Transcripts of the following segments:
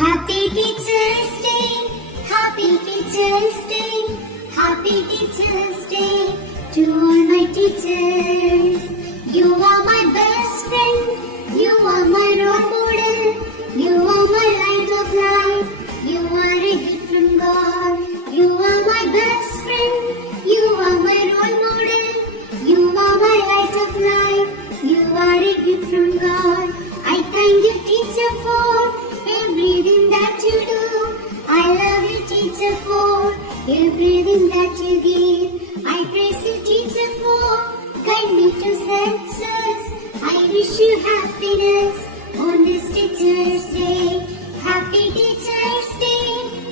Happy Teacher's Day, Happy Teacher's Day, Happy Teacher's Day to all my teachers. You are my best friend, you are my role model, you are my light of life, you are a gift from God. You are my best friend, you are my role model, you are my light of life, you are a gift from God. I thank you, teacher, for everything that you do. I love you, teacher, for everything that you give. I praise you, teacher, for guide me to success. I wish you happiness on this Teacher's Day. Happy Teacher's Day,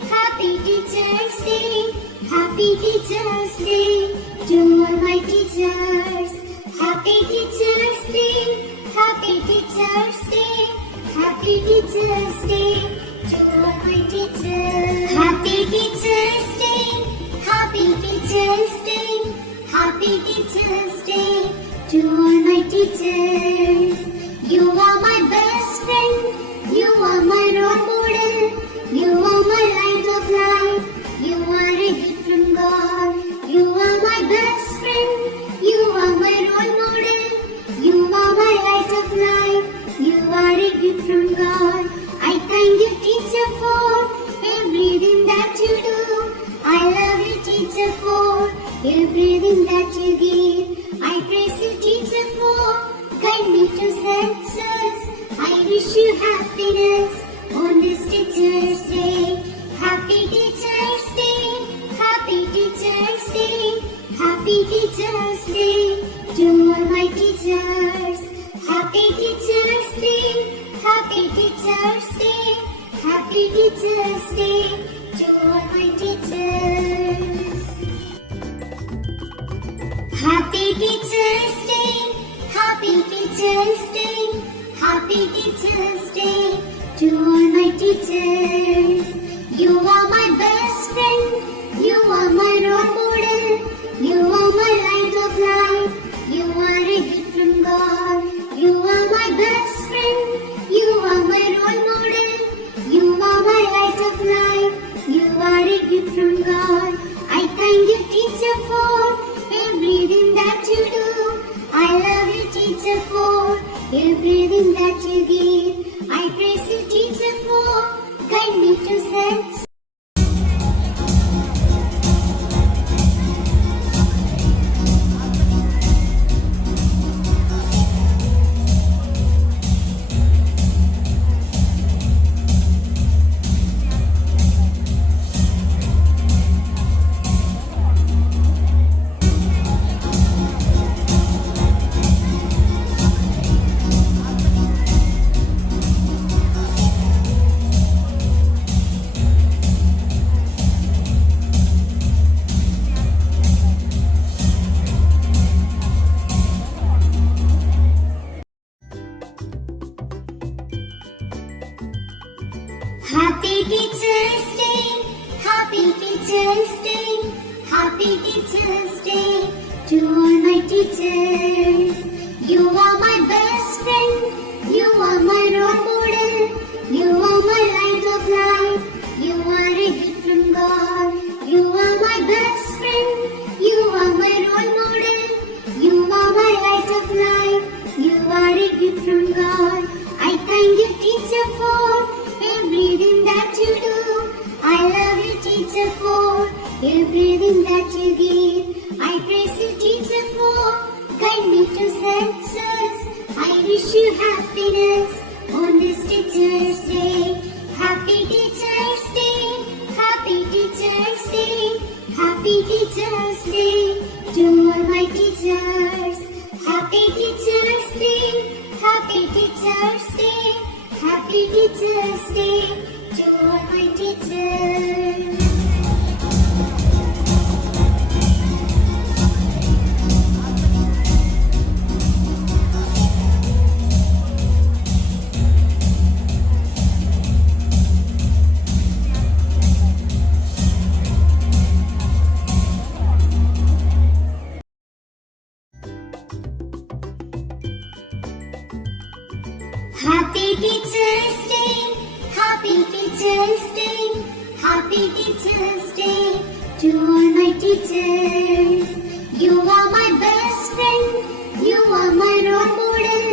Happy Teacher's Day, Happy Teacher's Day to all my teachers. Happy Teacher's Day, Happy Teacher's Day, Happy Teacher's Day to all my teachers. Happy Teacher's Day, Happy Teacher's Day, Happy Teacher's Day to all my teachers. You are my best friend, you are my role model, you are my light of life, you are a gift from God. You are my best friend, you are my role model, you are my light of life, you are a gift from God. I thank you, teacher, for everything that you do. I love you, teacher, for everything that you give. I praise you, teacher, for guide me to success. I wish you happiness on this Teacher's Day. Happy Teacher's Day, Happy Teacher's Day, Happy Teacher's Day to all my teachers. Happy Teacher's Day, Happy Teacher's Day, Happy Teacher's Day to all my teachers. Happy Teacher's Day, Happy Teacher's Day, Happy Teacher's Day to all my teachers. You are my best friend, you are my role model, you are my light of life, you are a gift from God. You are my best friend, you are my role model, you are my light of life, you are a gift from God. I thank you, teacher, for everything that you do. I love you, teacher, for everything that you give. I praise you, teacher, for guide me to success. Happy Teacher's Day, Happy Teacher's Day, Happy Teacher's Day to all my teachers. You are my best friend, you are my role model, you are my light of life, you are a gift from God. You are my best friend, you are my role model, you are my light of life, you are a gift from God. I thank you, teacher, for everything that you do. I love you, teacher, for everything that you give. I praise you, teacher, for guide me to success. I wish you happiness on this Teacher's Day. Happy Teacher's Day, Happy Teacher's Day, Happy Teacher's Day to all my teachers. Happy Teacher's Day, Happy Teacher's Day, Happy Teacher's Day to all my teachers. Happy Teacher's Day, Happy Happy Teacher's Day. Happy Teacher's Day to all my teachers. You are my best friend. You are my role model.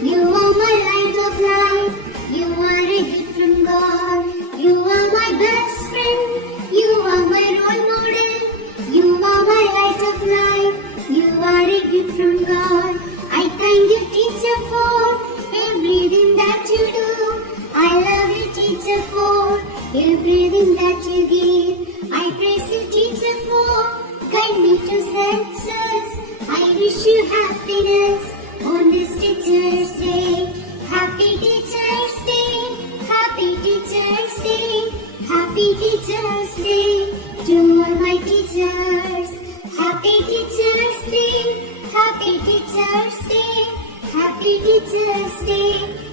You are my light of life. You are a gift from God. You are my best friend. You are my role model. You are my light of life. You are a gift from God. I thank you, teacher, for everything that you do. I love you, teacher, for everything that you give. I praise you, teacher, for guide me to success. I wish you happiness on this Teacher's Day. Happy Teacher's Day. Happy Teacher's Day. Happy Teacher's Day to all my teachers. Happy Teacher's Day. Happy Teacher's Day. Happy Teacher's Day